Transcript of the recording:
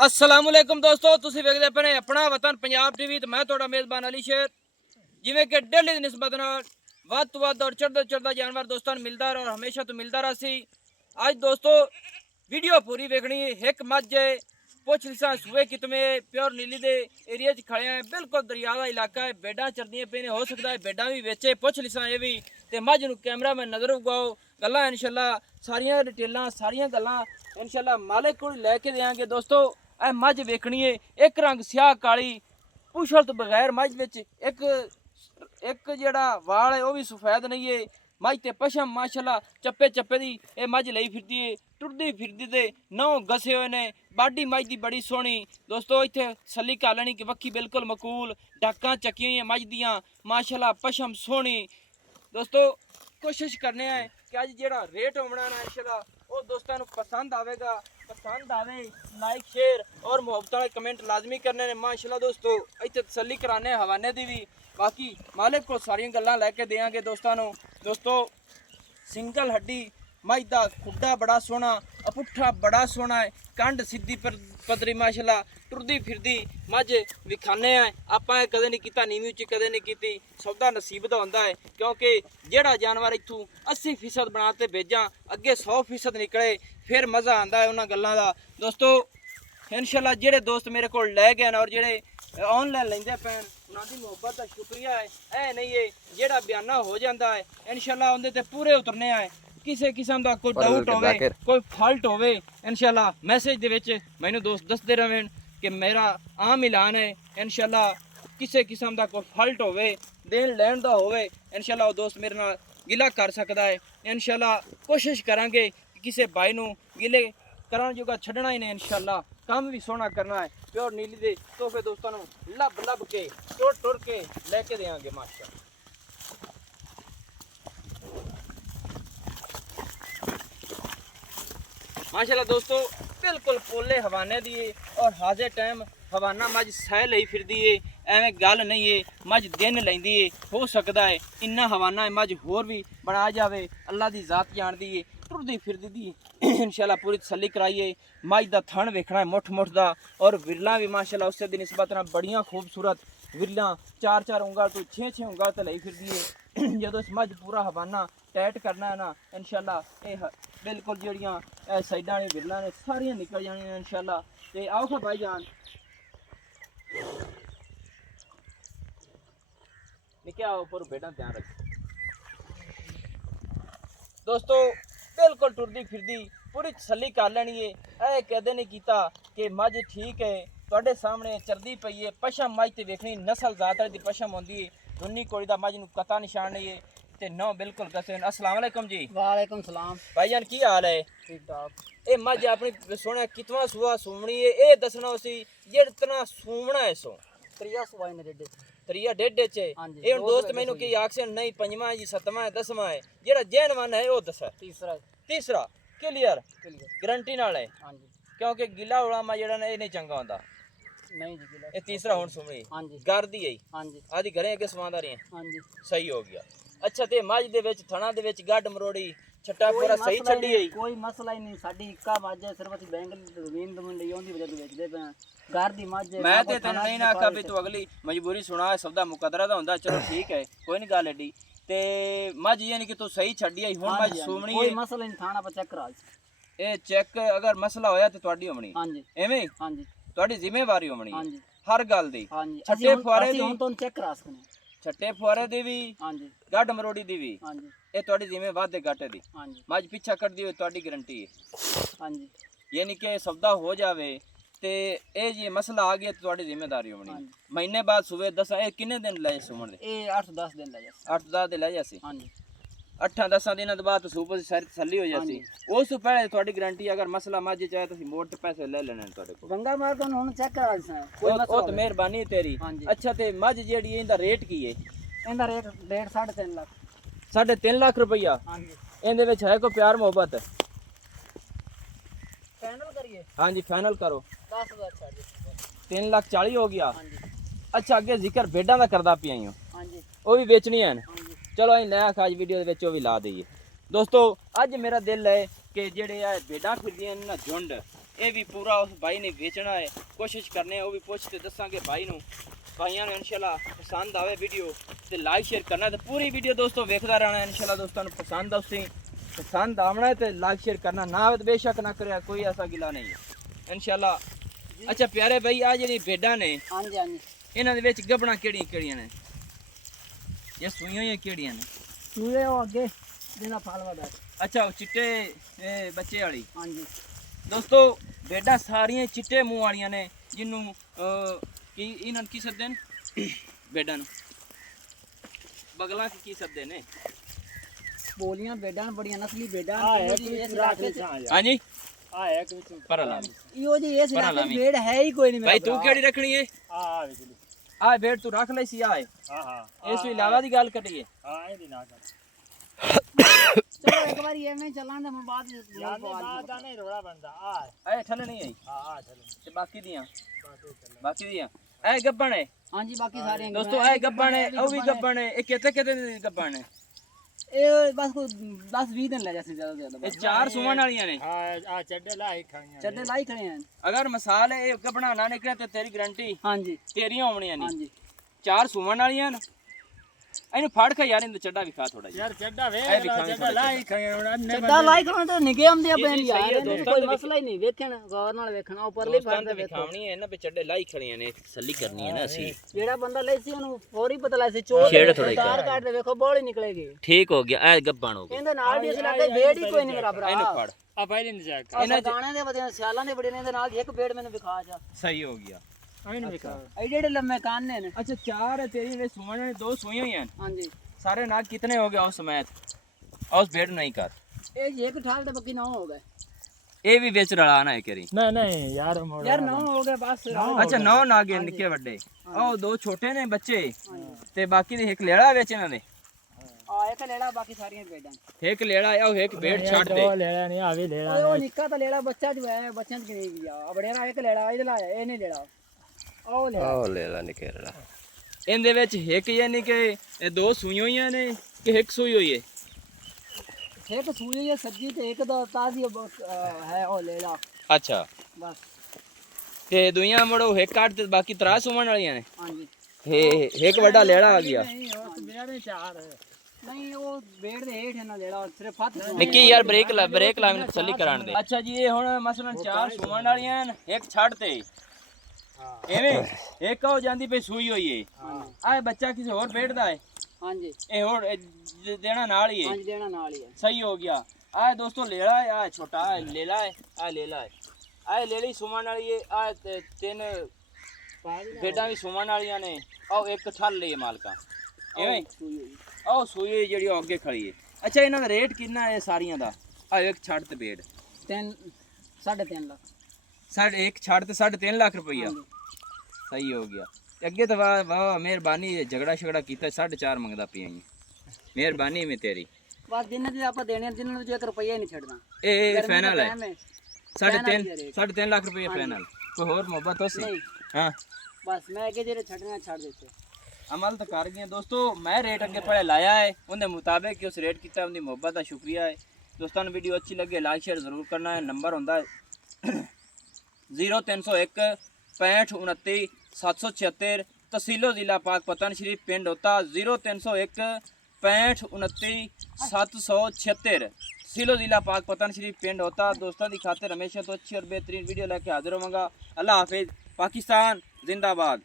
अस्सलामुअलैकुम दोस्तों, तुसीं वेखदे पे अपना वतन पंजाब टीवी ते मैं तुहाडा मेज़बान अली शेर। जिवें कि डेली दी निस्बत नाल वध तो वध और चढ़दा जानवर दोस्तों नूं मिलदा रहा और हमेशा तो मिलदा रहा सी। अज दोस्तों वीडियो पूरी वेखनी है। एक मझ है पुछ लिसा सूए कितमे प्योर नीली दे एरिया च खड़े हैं। बिल्कुल दरिया का इलाका है, भेडां चरदियां पे ने, हो सकता है भेडां भी बेचे पुछ लिसा ये भी ते मझ नूं कैमरा में नज़र उगाओ। गल्लां इंशाल्लाह सारियां डिटेलां सारियां गल्लां इंशाल्लाह मालिक को लैके देंगे दोस्तों। ए मझ वेखनी है, एक रंग स्याह काली पुछल तो बगैर मझ विच एक जेड़ा वाल है वह भी सफेद नहीं है। मझ ते पशम माशाल्लाह चप्पे चप्पे दी ए मझ लई फिरदी है, टुरदी फिरदी ते नौ गसे हुए ने। बाडी मझ दी बड़ी सोहनी दोस्तों, इत्थे सली कालनी की वक्खी बिल्कुल मकूल, डाकां चक्की हुई मझ दियां माशाल्लाह, पशम सोहनी दोस्तों। कोशिश करने हैं कि अज जेड़ा रेट होना ना इंशाल्लाह वो दोस्तों को पसंद आवेगा। पसंद आवे लाइक शेयर और मुहब्बत वाले कमेंट लाजमी करने ने माशाल्लाह दोस्तों। इत्थे तसल्ली कराने हवाने दी भी, बाकी मालिक को सारियां गल्लां लैके देंगे दोस्तों। सिंगल हड्डी मझ दा खुड्डा बड़ा सोहना, अपुट्ठा बड़ा सोहना है, कंड सीधी पदरी माशाल्लाह, टुरदी फिरदी मझ विखाने हैं। आपां कदे नहीं कीता, नीवी उच्ची कदे नहीं कीती, सौदा नसीब दा हुंदा है। क्योंकि जेड़ा जानवर इत्थों 80% बना ते भेजां अगे 100% निकले फिर मज़ा आंदा है उन्हां गल्लां दा दोस्तों। इंशाल्लाह जेड़े दोस्त मेरे को लै गए और जेड़े ऑनलाइन लेंदे पैन उन्होंने मुहब्बत का शुक्रिया है। ऐ नहीं है जेड़ा बयाना हो जाता है इंशाल्लाह उनके ते पूरे उतरने आए। किसी किस्म का कोई डाउट होवे कोई फॉल्ट होवे इंशाल्लाह मैसेज दे विच मैनू दोस्त दसदे रहें कि मेरा आम ऐलान है। इंशाल्लाह किसी किस्म का कोई फॉल्ट होवे देन लैन दा होवे इंशाल्लाह वो दोस्त मेरे नाल गिला कर सकता है। इंशाल्लाह कोशिश करांगे कि किसी भाई नू गिले करन जोगा छड्डना ही नहीं। इंशाल्लाह काम भी सोहना करना है। प्योर नीली दे तोहफे दोस्तों लब के टुर के लेके देंगे माशाल्लाह। माशाल्लाह दोस्तों बिल्कुल पोले हवाने दिए और हाजे टाइम हवाना मझ सह लई फिरदी है। एवें गल नहीं है मझ दिन लैंदी है, हो सकता है इन्ना हवाना है मझ होर भी बना जावे, अल्लाह दी जात जानदी है। टुरदी फिरदी दी इंशाल्लाह पूरी तसल्ली कराइए। मझ दा थन वेखना है मुठ दा और विरला भी माशाल्लाह उससे दी निस्बत ना बड़ियां खूबसूरत विरला 4-4 उंगल तो 6-6 उंगल तो लई फिरदी है। जदों इस मझ पूरा हवाना टाइट करना है ना इंशाल्लाह ये बिल्कुल जड़ियाँ साइडा ने विरला ने सारियां निकल जानियां इंशाल्लाह। ते आओ खा भाई जान निके आओ पर बेटा ध्यान रखो दोस्तों। बिल्कुल टुरदी फिरदी पूरी तसल्ली कर लेनी है। ऐ कदे नहीं कीता कि मझ ठीक है तुहाडे सामने चरदी पई है। पशम मझ ते वेखनी नस्ल ज़ात दी पशम होंदी है, दुन्नी कोड़ी दा मझ नूं कता निशान नहीं है ते नौ बिल्कुल कसे। अस्सलाम वालेकुम जी। वालेकुम सलाम। भाईजान की हाल है? ठीक ठाक। ए मझ अपनी सोने कितवा सुआ सूमनी है ये दसना सी जितना सूमना है सो त्रिया सुवाई ने डेडे त्रिया डेढ़ च ये हुण दोस्त मैनू की आखसन नहीं पंजवा जी सतवां है 10वां है जेड़ा जैनवन है वो दस तीसरा क्लियर गारंटी नाल है। हां जी क्योंकि गिला उड़ामा जेड़ा ना ये नहीं चंगा होंदा। नहीं जी गिला ये तीसरा हुण सुमनी हां जी घर दी है। हां जी आदि घरे अगे सवांदा रही हां जी सही हो गया। अच्छा ते मझ दे विच थणा दे विच गड्ड मरोड़ी छट्टा पूरा सही छड्डी है, कोई मसला ही नहीं। साडी इक्का मज है, सिर्फ ਅਸੀਂ बैंक ਦੀ ਜ਼ਮੀਨ ਦਮੰਡੀ ਉਹਦੀ ਵਜ੍ਹਾ ਤੋਂ ਵੇਚਦੇ ਪਏ ਆ। घर दी मज है। मैं ते तैनूं नहीं ना आखा भी तू अगली मजबूरी सुना सौदा मुकदरा दा हुंदा चलो ठीक है कोई नहीं गल एडी ते मझ यानी कि तू सही छड्डी आई हुण मझ सूमणी है। कोई मसला नहीं, थाना पर चेक करा ए चेक अगर मसला होया ते तुहाडी होमणी। हां जी एवें हां जी तुहाडी जिम्मेवारी होमणी हां जी हर गल दी। हां जी छट्टे फुआरे दी हुण तो चेक करा सकने छट्टे फुआरे दी भी हां जी गड्ड मरोड़ी दी भी हां जी ये तुहाडी जिम्मे वादे घाटे दी हां जी मझ पीछा करदी होई तुहाडी गारंटी है। हां जी यानी कि सौदा हो जावे ते ए जी मसला आ गया तो तुहाडी जिम्मेदारी होनी। महीने बाद सुबह 10 ए किन्ने दिन ले सुमण दे? ए 8-10 दिन ले जासी। 8-10 दिन ले जासी। हां जी 8-10 दिनों के बाद सुपर सारी तसल्ली हो जाती। उस तो पहले थोड़ी गारंटी अगर मसला मज चाहे तो मोड़ ते पैसे ले लेने थोड़े को गंगा मार तो हुन चेक करा सा कोई मसला ओ तो मेहरबानी तेरी। अच्छा ते मज जेडी इंदा रेट की है? इंदा रेट 3.5 लाख 3.5 लाख रुपया। हां जी इंदे विच है कोई प्यार मोहब्बत? फाइनल करिए? हां जी फाइनल करो 10,000 चार्ज 3,40,000 हो गया। हां जी अच्छा अगे जिक्र भेडां दा करदा पिया हूं हां जी वो भी बेचनी है। हां जी चलो अं नया खाज वीडियो दे विच वो भी ला दईए दोस्तों। अज मेरा दिल है कि जेड़े भेडां फिरदियां ना झुंड ਇਹ ਵੀ ਪੂਰਾ ਉਸ ਭਾਈ ਨੇ ਵੇਚਣਾ ਹੈ। ਕੋਸ਼ਿਸ਼ ਕਰਨੇ ਆ ਉਹ ਵੀ ਪੁੱਛ ਤੇ ਦੱਸਾਂਗੇ ਭਾਈ ਨੂੰ। ਭਾਈਆਂ ਨੂੰ ਇਨਸ਼ਾਅੱਲਾ ਪਸੰਦ ਆਵੇ ਵੀਡੀਓ ਤੇ ਲਾਈਕ ਸ਼ੇਅਰ ਕਰਨਾ ਤੇ ਪੂਰੀ ਵੀਡੀਓ ਦੋਸਤੋ ਵੇਖਦਾ ਰਹਿਣਾ। ਇਨਸ਼ਾਅੱਲਾ ਦੋਸਤਾਂ ਨੂੰ ਪਸੰਦ ਆਉਸੀ, ਪਸੰਦ ਆਵਣਾ ਤੇ ਲਾਈਕ ਸ਼ੇਅਰ ਕਰਨਾ ਨਾ ਆਵੇ ਤੇ ਬੇਸ਼ੱਕ ਨਾ ਕਰਿਆ, ਕੋਈ ਐਸਾ ਗਿਲਾ ਨਹੀਂ ਹੈ ਇਨਸ਼ਾਅੱਲਾ। ਅੱਛਾ ਪਿਆਰੇ ਭਾਈ ਆ ਜਿਹੜੀ ਭੇਡਾਂ ਨੇ ਹਾਂਜੀ ਹਾਂਜੀ ਇਹਨਾਂ ਦੇ ਵਿੱਚ ਗੱਭਣਾ ਕਿਹੜੀਆਂ ਕਿਹੜੀਆਂ ਨੇ? ਇਹ ਸੂਈਆਂ ਹੋਈਆਂ ਕਿਹੜੀਆਂ ਨੇ? ਸੂਏ ਉਹ ਅੱਗੇ ਜਿਹਨਾਂ ਫਲ ਵਦਾ। ਅੱਛਾ ਉਹ ਚਿੱਟੇ ਬੱਚੇ ਵਾਲੀ। ਹਾਂਜੀ ਦੋਸਤੋ ਭੇਡਾਂ ਸਾਰੀਆਂ ਚਿੱਟੇ ਮੂੰਹ ਵਾਲੀਆਂ ਨੇ, ਜਿਹਨੂੰ ਕੀ ਇਹਨਾਂ ਨੂੰ ਕੀ ਸੱਦੇ ਨੇ? ਭੇਡਾਂ ਨੂੰ ਬਗਲਾਂ ਕੀ ਸੱਦੇ ਨੇ? ਬੋਲੀਆਂ ਭੇਡਾਂ ਬੜੀਆਂ ਨਸਲੀ ਭੇਡਾਂ ਹਾਂਜੀ ਆ ਇੱਕ ਵਿੱਚ ਪਰ ਲਾਵੀ ਇਹੋ ਜੀ ਇਸ ਇਲਾਕੇ ਦੀ ਭੇਡ ਹੈ ਹੀ ਕੋਈ ਨਹੀਂ ਮੇਰਾ ਭਾਈ ਤੂੰ ਕਿਹੜੀ ਰੱਖਣੀ ਏ? ਆ ਵਿਚਲੀ ਆ ਭੇਡ ਤੂੰ ਰੱਖ ਲਈ ਸੀ ਆਏ। ਹਾਂ ਹਾਂ ਇਸ ਤੋਂ ਇਲਾਵਾ ਦੀ ਗੱਲ ਕਰੀਏ ਹਾਂ ਇਹਦੀ ਨਾ ਕਰ ਚਲੋ ਇੱਕ ਵਾਰੀ ਐਵੇਂ ਚੱਲਾਂ ਤੇ ਮੈਂ ਬਾਅਦ ਵਿੱਚ ਯਾਰ ਬਾਤ ਦਾ ਨਹੀਂ ਰੋੜਾ ਬੰਦਾ ਇਹ ਠੱਲਣੀ ਆਈ ਆ ਚਲੋ ਤੇ ਬਾਕੀ ਦੀਆਂ ਬਾਕੀ ਦੀਆਂ ਇਹ ਗੱਬਣ ਹੈ ਹਾਂਜੀ ਬਾਕੀ ਸਾਰੀਆਂ ਦੋਸਤੋ। ਇਹ ਗੱਬਣ ਹੈ ਉਹ ਵੀ ਗੱਬਣ ਹੈ। ਇਹ ਕਿਤੇ ਕਿਤੇ ਦੀ ਗੱਬਣ ਹੈ? ਇਹ ਬਸ ਕੋਈ 10-20 ਦਿਨ ਲੈ ਜਾਸੇ ਜ਼ਿਆਦਾ ਤੋਂ ਜ਼ਿਆਦਾ ਇਹ ਚਾਰ ਸੁਮਣ ਵਾਲੀਆਂ ਨੇ। ਹਾਂ ਆ ਚੱਡੇ ਲਾਈ ਖਾਈਆਂ ਚੱਡੇ ਲਾਈ ਖੜੇ ਆ। ਅਗਰ ਮਿਸਾਲ ਇਹ ਗੱਬਣਾ ਨਾ ਨਿਕਲੇ ਤੇ ਤੇਰੀ ਗਰੰਟੀ ਹਾਂਜੀ ਤੇਰੀਆਂ ਆਉਣੀਆਂ ਨਹੀਂ। ਹਾਂਜੀ ਚਾਰ ਸੁਮਣ ਵਾਲੀਆਂ ਨੇ। ਇਹਨੂੰ ਫੜ ਕੇ ਯਾਰ ਇਹਨੂੰ ਚੱਡਾ ਵੀ ਖਾ ਥੋੜਾ ਜਿਹਾ। ਯਾਰ ਚੱਡਾ ਵੇ ਇਹ ਵੀ ਖਾਣੇ ਚੱਡਾ ਲਾਈ ਖਾਈਆਂ ਹੁਣ ਅੰਨੇ ਚੱਡਾ ਲਾਈ ਖੜੇ ਤੇ ਨਿਗੇ ਆਉਂਦੇ ਆ ਜੀ, ਬੈਨ ਸਹੀ ਯਾਰ ਹੈ, ਇਹਨੂੰ ਦੋਸਤਾਂ ਕੋਈ ਦੇ ਮਸਲਾ ਹੀ ਨਹੀਂ ਵੇਖਣ ਗੌਰ ਨਾਲ ਵੇਖਣਾ ਉੱਪਰਲੀ ਦੋਸਤਾਂ ਫੜ ਤੇ ਕੇ ਵੇਖੋ। ਵਿਖਾਉਣੀ ਹੈ ਨਾ ਵੀ ਚੱਡੇ ਲਾਈ ਖੜੀਆਂ ਨੇ, ਤਸੱਲੀ ਕਰਨੀ ਹੈ ਨਾ ਅਸੀਂ। ਜਿਹੜਾ ਬੰਦਾ ਲੈ ਸੀ ਉਹਨੂੰ ਫੌਰੀ ਪਤਾ ਲੱਗ ਸੀ ਚੋਰ ਛੇੜ ਥੋੜ੍ਹਾ ਜਿਹਾ। ਤਾਰ ਕੱਢ ਦੇ ਵੇਖੋ ਬੋਲੀ ਨਿਕਲੇਗੀ। ਠੀਕ ਹੋ ਗਿਆ ਇਹ ਗੱਬਣ ਹੋ ਗਿਆ। ਇਹਦੇ ਨਾਲ ਵੀ ਇਸ ਇਲਾਕੇ ਭੇਡ ਹੀ ਕੋਈ ਨਹੀਂ ਮੇਰਾ ਭਰਾ। ਇਹਨੂੰ ਫੜ ਆ ਪਹਿਲੇ ਨਹੀਂ ਚੈੱਕ ਇਹਨਾਂ ਗਾਣੇ ਦੇ ਬੜੇ ਸਿਆਲਾਂ ਦੇ ਬੜੇ ਨੇ ਇਹਦੇ ਨਾਲ ਇੱਕ ਭੇਡ ਮੈਨੂੰ ਵਿਖਾ ਜਾ। ਸਹੀ ਹੋ ਗਿਆ। ਆਈ ਨਹੀਂ ਵਿਖਾ ਐਡੇ ਜਿਹੜੇ ਲੰਮੇ ਕੰਨ ਨੇ। अच्छा चार है तेरी ने सुमन ने दो सुई हुई हैं ਹਾਂਜੀ सारे नाग कितने हो गए उस समेत उस भेड़ नहीं कर ਇਹ ਇੱਕ ਠਾਲ ਤੇ ਬੱਕੀ 9 ਹੋ ਗਏ। ये भी बेच रहा ना है करी। ਨਹੀਂ ਨਹੀਂ ਯਾਰ ਮੋੜ ਯਾਰ 9 ਹੋ ਗਏ ਬਸ। अच्छा नौ नाग है निके बड़े ओ दो छोटे ने बच्चे ते बाकी दे एक लेड़ा बेच इन्हां दे। ਆ ਇੱਕ ਲੈੜਾ ਬਾਕੀ ਸਾਰੀਆਂ ਭੇਡਾਂ। एक लेड़ा है और एक भेड़ छाड़ दे। ਉਹ ਲੈਣਾ ਨਹੀਂ ਆ ਵੀ ਲੈਣਾ ਉਹ ਨਿੱਕਾ ਤਾਂ ਲੈੜਾ ਬੱਚਾ ਜੋ ਹੈ ਬੱਚਿਆਂ ਚ ਨਹੀਂ ਗਿਆ। ਬੜੇਰਾ ਇੱਕ ਲੈੜਾ ਇਹਦੇ ਲਾਇਆ ਇਹ ਨਹੀਂ ਲੈੜਾ ਉਹ ਲੈੜਾ। इनदे विच एक यानी कि दो सुई हुई ने कि एक सुई हुई है? ਇੱਕ ਸੂਈ ਹੈ ਸੱਜੀ ਤੇ ਇੱਕ ਦਾ ਤਾਜ਼ੀ ਹੈ ਉਹ ਲੈੜਾ अच्छा ਬਸ। ते दुनिया मोड़ो एक काट ते बाकी त्रा सुमन वाली ने। ਹਾਂਜੀ हे एक बड़ा लेड़ा आ गया। ਨਹੀਂ ਉਹ ਤੇ ਮੇਰੇ ਚਾਰ ਨਹੀਂ ਉਹ ਭੇਡ ਦੇ ਹੇਠ ਨਾ ਲੈੜਾ ਸਿਰਫ ਹੱਥ निक्की यार ब्रेक ला मैंने तसल्ली कराने दे। अच्छा जी ये हुन मसलन चार सुमन वालियां ने एक छड़ ते एवें एक हो जांदी पे सूई होई है। आ बच्चा किसी और भेड़ दा है? ਹਾਂਜੀ ए होर देना नाल ही है। ਹਾਂਜੀ ਦੇਣਾ ਨਾਲ ਹੀ ਹੈ। सही हो गया। आ दोस्तों लेला है, आ छोटा है लेला है, आ लेला है। आ लेली सुमन वाली है। आ तीन भेडां भी सुमन वालियां ने और एक ठल ਲਈ मालका एवें ਸੂਈ ਹੋਈ ਉਹ ਸੂਈ ਜਿਹੜੀ ਉਹ ਅੱਗੇ ਖੜੀ ਹੈ। ਅੱਛਾ ਇਹਨਾਂ ਦਾ ਰੇਟ ਕਿੰਨਾ ਹੈ ਸਾਰੀਆਂ ਦਾ? ਆ ਇੱਕ ਛੱਡ ਤੇ ਭੇਡ 3.5 ਲੱਖ। साढ़े एक छाड़ ते 3.5 लाख रुपया। सही हो गया। ते अगे तो वाह वाह मेहरबानी झगड़ा शगड़ा कीता 4.5 मंगदा पिया मेहरबानी में तेरी। ਬਸ ਜਿੰਨੇ ਦੀ ਆਪਾਂ ਦੇਣੇ ਜਿੰਨੇ ਨੂੰ 1 ਰੁਪਈਆ ਨਹੀਂ ਛੱਡਣਾ। ए फाइनल है टाइम है। 3.5 लाख रुपया फाइनल। कोई और मोहब्बत हो सी? नहीं हां बस मैं अगे जेरे छड़ना छड़ देते। अमल तो कर गए दोस्तों। मैं रेट अगे पहले लाया है उनके मुताबिक उस रेट किया। उनकी मोहब्बत का शुक्रिया है दोस्तों। वीडियो अच्छी लगे लाइक शेयर जरूर करना है। नंबर होंदा 0301 65 29 776 तहसीलो जिला पाकपतन शरीफ पिंड होता 0301 65 29 776 तहसीलो जिला पाकपतन शरीफ पिंड होता। दोस्तों की खातिर हमेशा तो अच्छी और बेहतरीन वीडियो लेके हाजिर होवांगा। अल्लाह हाफिज। पाकिस्तान जिंदाबाद।